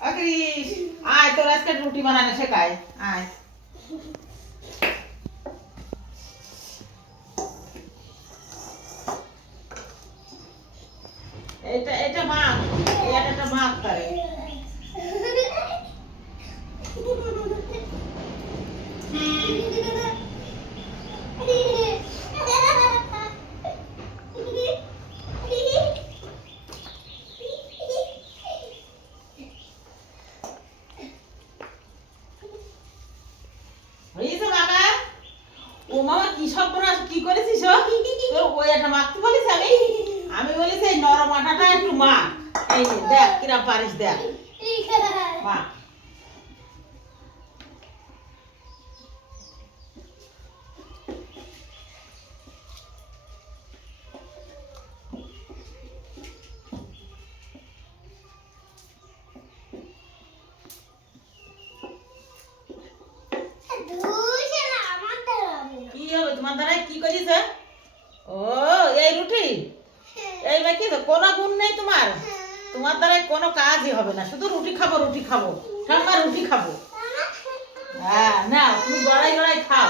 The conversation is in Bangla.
অগ্রিস আয় তোর আজকে রুটি বানানো শেখায়। আয়। এটা এটা মাখ এটা একটা মাখ করে। ও মামা কি সর্বনাশ বোনা কি করেছিস ওই একটা মাখতে বলিস আমি আমি এই নরম আটাটা একটু মাখ এই দেখ কিরা পারিস, দেখ। মা কি হবে? তোমার দ্বারা কি করিস এ? ও, এই রুটি? এই বাকি কোনো গুণ নেই তোমার। তোমার দ্বারা কোনো কাজই হবে না। শুধু রুটি খাব রুটি খাব। ঠাম্মা রুটি খাব। হ্যাঁ না তুমি গড়াই গড়াই খাও।